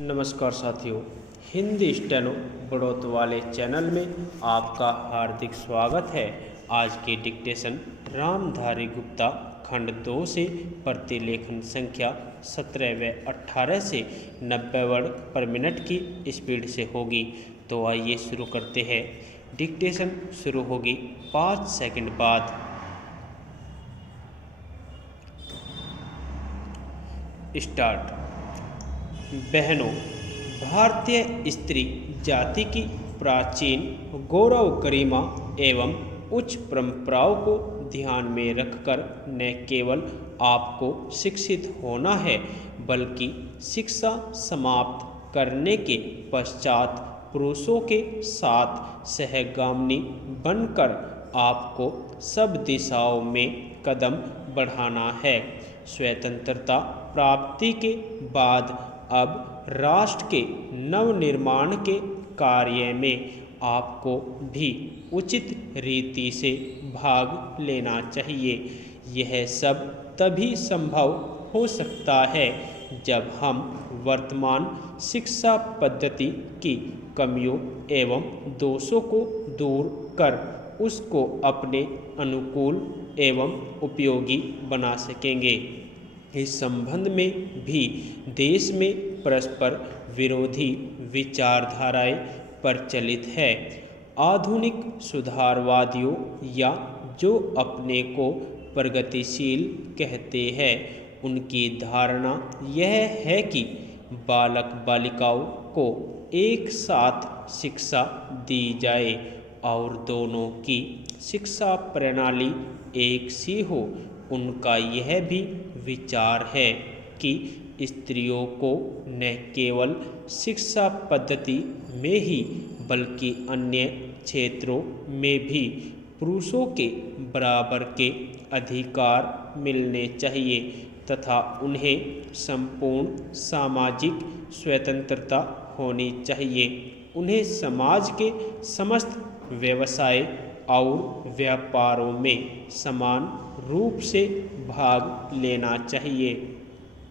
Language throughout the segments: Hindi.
नमस्कार साथियों, हिंदी स्टेनो बढ़ोत वाले चैनल में आपका हार्दिक स्वागत है। आज के डिक्टेशन रामधारी गुप्ता खंड 2 से प्रतिलेखन संख्या 17 व 18 से 90 वर्ड पर मिनट की स्पीड से होगी। तो आइए शुरू करते हैं। डिक्टेशन शुरू होगी 5 सेकंड बाद। स्टार्ट। बहनों, भारतीय स्त्री जाति की प्राचीन गौरव गरिमा एवं उच्च परंपराओं को ध्यान में रखकर न केवल आपको शिक्षित होना है, बल्कि शिक्षा समाप्त करने के पश्चात पुरुषों के साथ सहगामिनी बनकर आपको सब दिशाओं में कदम बढ़ाना है। स्वतंत्रता प्राप्ति के बाद अब राष्ट्र के नवनिर्माण के कार्य में आपको भी उचित रीति से भाग लेना चाहिए। यह सब तभी संभव हो सकता है जब हम वर्तमान शिक्षा पद्धति की कमियों एवं दोषों को दूर कर उसको अपने अनुकूल एवं उपयोगी बना सकेंगे। इस संबंध में भी देश में परस्पर विरोधी विचारधाराएं प्रचलित है। आधुनिक सुधारवादियों या जो अपने को प्रगतिशील कहते हैं, उनकी धारणा यह है कि बालक बालिकाओं को एक साथ शिक्षा दी जाए और दोनों की शिक्षा प्रणाली एक सी हो। उनका यह भी विचार है कि स्त्रियों को न केवल शिक्षा पद्धति में ही बल्कि अन्य क्षेत्रों में भी पुरुषों के बराबर के अधिकार मिलने चाहिए तथा उन्हें संपूर्ण सामाजिक स्वतंत्रता होनी चाहिए। उन्हें समाज के समस्त व्यवसाय और व्यापारों में समान रूप से भाग लेना चाहिए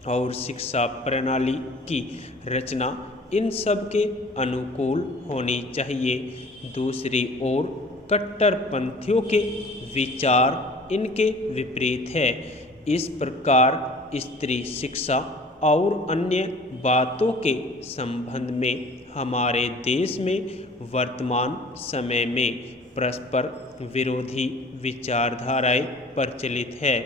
और शिक्षा प्रणाली की रचना इन सब के अनुकूल होनी चाहिए। दूसरी ओर कट्टरपंथियों के विचार इनके विपरीत है। इस प्रकार स्त्री शिक्षा और अन्य बातों के संबंध में हमारे देश में वर्तमान समय में परस्पर विरोधी विचारधाराएं प्रचलित है।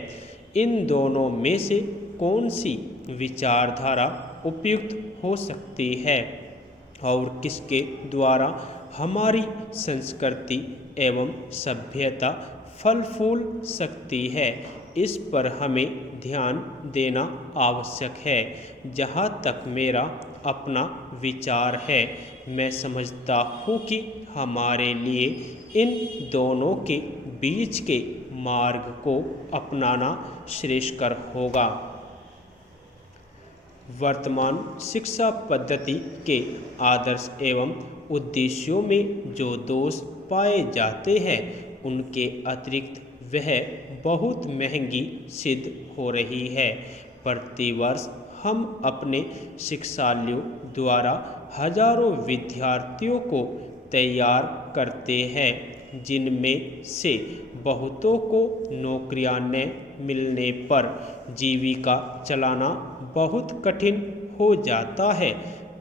इन दोनों में से कौन सी विचारधारा उपयुक्त हो सकती है और किसके द्वारा हमारी संस्कृति एवं सभ्यता फल फूल सकती है, इस पर हमें ध्यान देना आवश्यक है। जहाँ तक मेरा अपना विचार है, मैं समझता हूँ कि हमारे लिए इन दोनों के बीच के मार्ग को अपनाना श्रेयस्कर होगा। वर्तमान शिक्षा पद्धति के आदर्श एवं उद्देश्यों में जो दोष पाए जाते हैं, उनके अतिरिक्त वह बहुत महंगी सिद्ध हो रही है। प्रतिवर्ष हम अपने शिक्षालयों द्वारा हजारों विद्यार्थियों को तैयार करते हैं, जिनमें से बहुतों को नौकरियां न मिलने पर जीविका चलाना बहुत कठिन हो जाता है।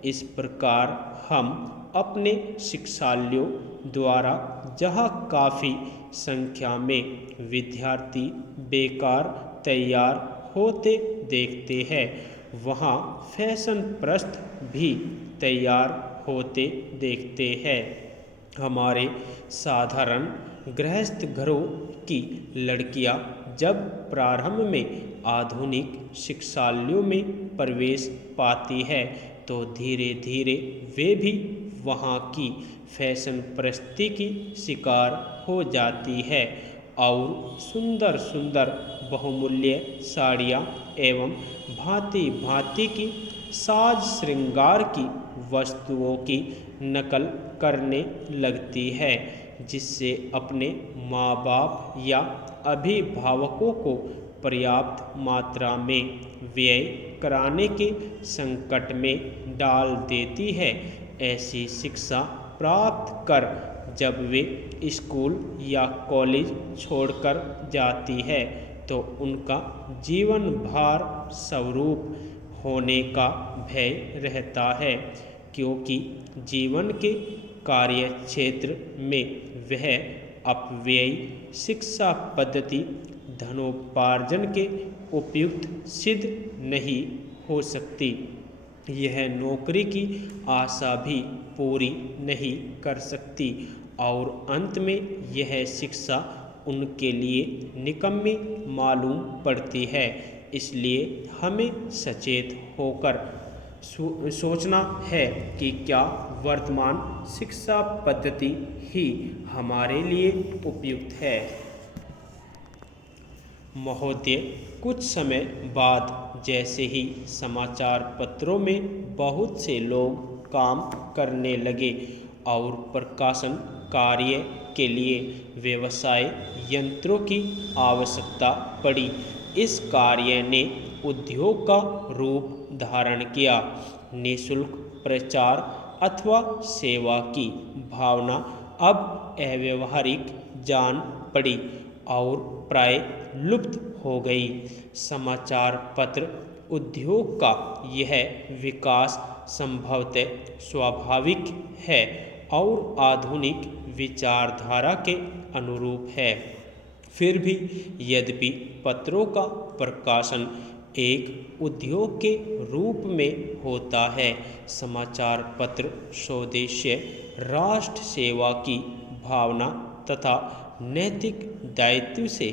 इस प्रकार हम अपने शिक्षालयों द्वारा जहाँ काफ़ी संख्या में विद्यार्थी बेकार तैयार होते देखते हैं, वहाँ फैशन प्रस्त भी तैयार होते देखते हैं। हमारे साधारण गृहस्थ घरों की लड़कियां जब प्रारंभ में आधुनिक शिक्षालयों में प्रवेश पाती है, तो धीरे धीरे वे भी वहाँ की फैशन परिस्थिति की शिकार हो जाती है और सुंदर सुंदर बहुमूल्य साड़ियाँ एवं भांति भांति की साज श्रृंगार की वस्तुओं की नकल करने लगती है, जिससे अपने माँ बाप या अभिभावकों को पर्याप्त मात्रा में व्यय कराने के संकट में डाल देती है। ऐसी शिक्षा प्राप्त कर जब वे स्कूल या कॉलेज छोड़कर जाती है तो उनका जीवन भार स्वरूप होने का भय रहता है, क्योंकि जीवन के कार्य क्षेत्र में वह अपव्ययी शिक्षा पद्धति धनोपार्जन के उपयुक्त सिद्ध नहीं हो सकती। यह नौकरी की आशा भी पूरी नहीं कर सकती और अंत में यह शिक्षा उनके लिए निकम्मी मालूम पड़ती है। इसलिए हमें सचेत होकर सोचना है कि क्या वर्तमान शिक्षा पद्धति ही हमारे लिए उपयुक्त है। महोदय, कुछ समय बाद जैसे ही समाचार पत्रों में बहुत से लोग काम करने लगे और प्रकाशन कार्य के लिए व्यवसाय यंत्रों की आवश्यकता पड़ी, इस कार्य ने उद्योग का रूप धारण किया। निःशुल्क प्रचार अथवा सेवा की भावना अब अव्यावहारिक जान पड़ी और प्राय लुप्त हो गई। समाचार पत्र उद्योग का यह विकास संभवतः स्वाभाविक है और आधुनिक विचारधारा के अनुरूप है। फिर भी यद्यपि पत्रों का प्रकाशन एक उद्योग के रूप में होता है, समाचार पत्र स्वदेशीय राष्ट्र सेवा की भावना तथा नैतिक दायित्व से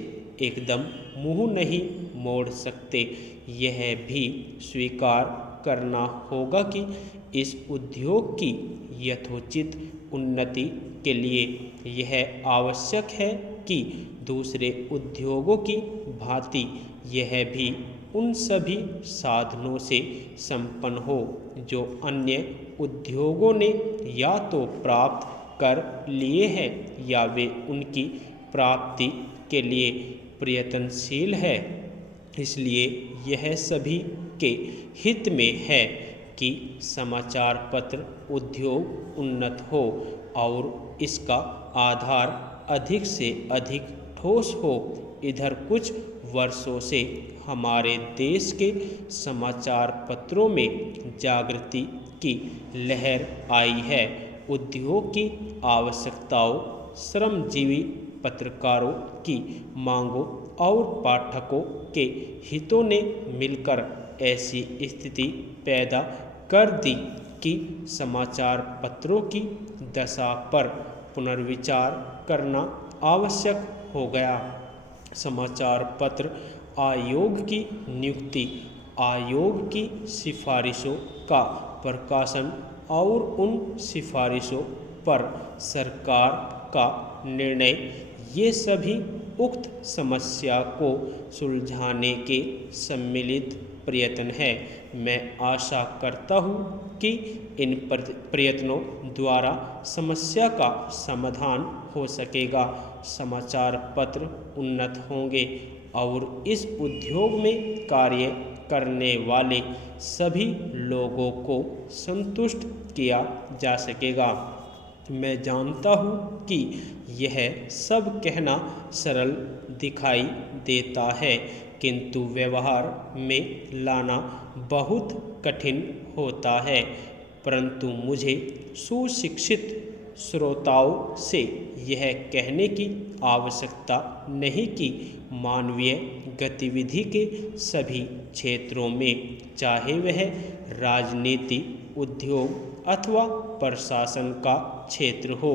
एकदम मुंह नहीं मोड़ सकते। यह भी स्वीकार करना होगा कि इस उद्योग की यथोचित उन्नति के लिए यह आवश्यक है कि दूसरे उद्योगों की भांति यह भी उन सभी साधनों से संपन्न हो जो अन्य उद्योगों ने या तो प्राप्त कर लिए हैं या वे उनकी प्राप्ति के लिए प्रयत्नशील है। इसलिए यह सभी के हित में है कि समाचार पत्र उद्योग उन्नत हो और इसका आधार अधिक से अधिक ठोस हो। इधर कुछ वर्षों से हमारे देश के समाचार पत्रों में जागृति की लहर आई है। उद्योग की आवश्यकताओं, श्रमजीवी पत्रकारों की मांगों और पाठकों के हितों ने मिलकर ऐसी स्थिति पैदा कर दी कि समाचार पत्रों की दशा पर पुनर्विचार करना आवश्यक हो गया। समाचार पत्र आयोग की नियुक्ति, आयोग की सिफारिशों का प्रकाशन और उन सिफारिशों पर सरकार का निर्णय, ये सभी उक्त समस्या को सुलझाने के सम्मिलित प्रयत्न है। मैं आशा करता हूँ कि इन प्रयत्नों द्वारा समस्या का समाधान हो सकेगा, समाचार पत्र उन्नत होंगे और इस उद्योग में कार्य करने वाले सभी लोगों को संतुष्ट किया जा सकेगा। मैं जानता हूँ कि यह सब कहना सरल दिखाई देता है, किंतु व्यवहार में लाना बहुत कठिन होता है। परंतु मुझे सुशिक्षित श्रोताओं से यह कहने की आवश्यकता नहीं कि मानवीय गतिविधि के सभी क्षेत्रों में, चाहे वह राजनीति, उद्योग अथवा प्रशासन का क्षेत्र हो,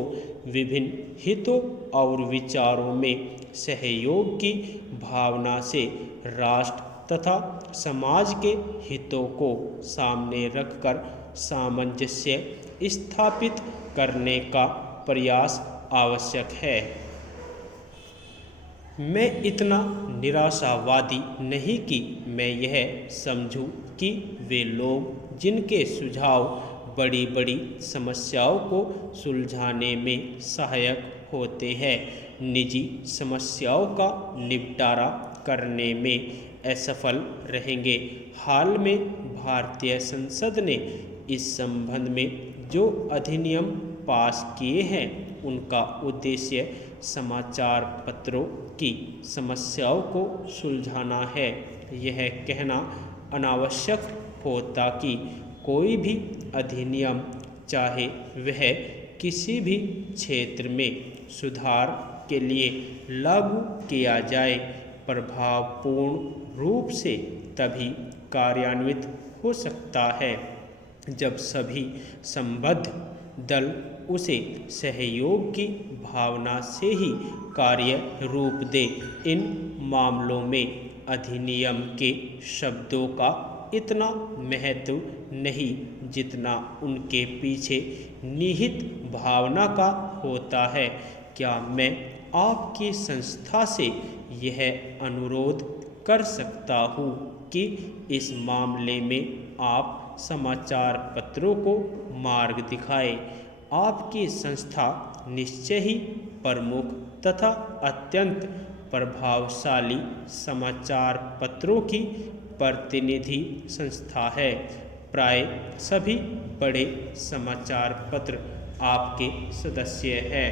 विभिन्न हितों और विचारों में सहयोग की भावना से राष्ट्र तथा समाज के हितों को सामने रखकर सामंजस्य स्थापित करने का प्रयास आवश्यक है। मैं इतना निराशावादी नहीं कि मैं यह समझूं कि वे लोग जिनके सुझाव बड़ी बड़ी समस्याओं को सुलझाने में सहायक होते हैं, निजी समस्याओं का निपटारा करने में असफल रहेंगे। हाल में भारतीय संसद ने इस संबंध में जो अधिनियम पास किए हैं उनका उद्देश्य समाचार पत्रों की समस्याओं को सुलझाना है। यह कहना अनावश्यक होता कि कोई भी अधिनियम, चाहे वह किसी भी क्षेत्र में सुधार के लिए लागू किया जाए, प्रभावपूर्ण रूप से तभी कार्यान्वित हो सकता है जब सभी संबद्ध दल उसे सहयोग की भावना से ही कार्य रूप दे। इन मामलों में अधिनियम के शब्दों का इतना महत्व नहीं जितना उनके पीछे निहित भावना का होता है। क्या मैं आपकी संस्था से यह अनुरोध कर सकता हूँ कि इस मामले में आप समाचार पत्रों को मार्ग दिखाएं? आपकी संस्था निश्चय ही प्रमुख तथा अत्यंत प्रभावशाली समाचार पत्रों की प्रतिनिधि संस्था है। प्राय सभी बड़े समाचार पत्र आपके सदस्य हैं।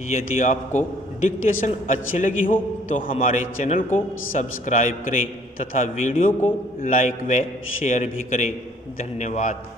यदि आपको डिक्टेशन अच्छी लगी हो तो हमारे चैनल को सब्सक्राइब करें तथा वीडियो को लाइक व शेयर भी करें। धन्यवाद।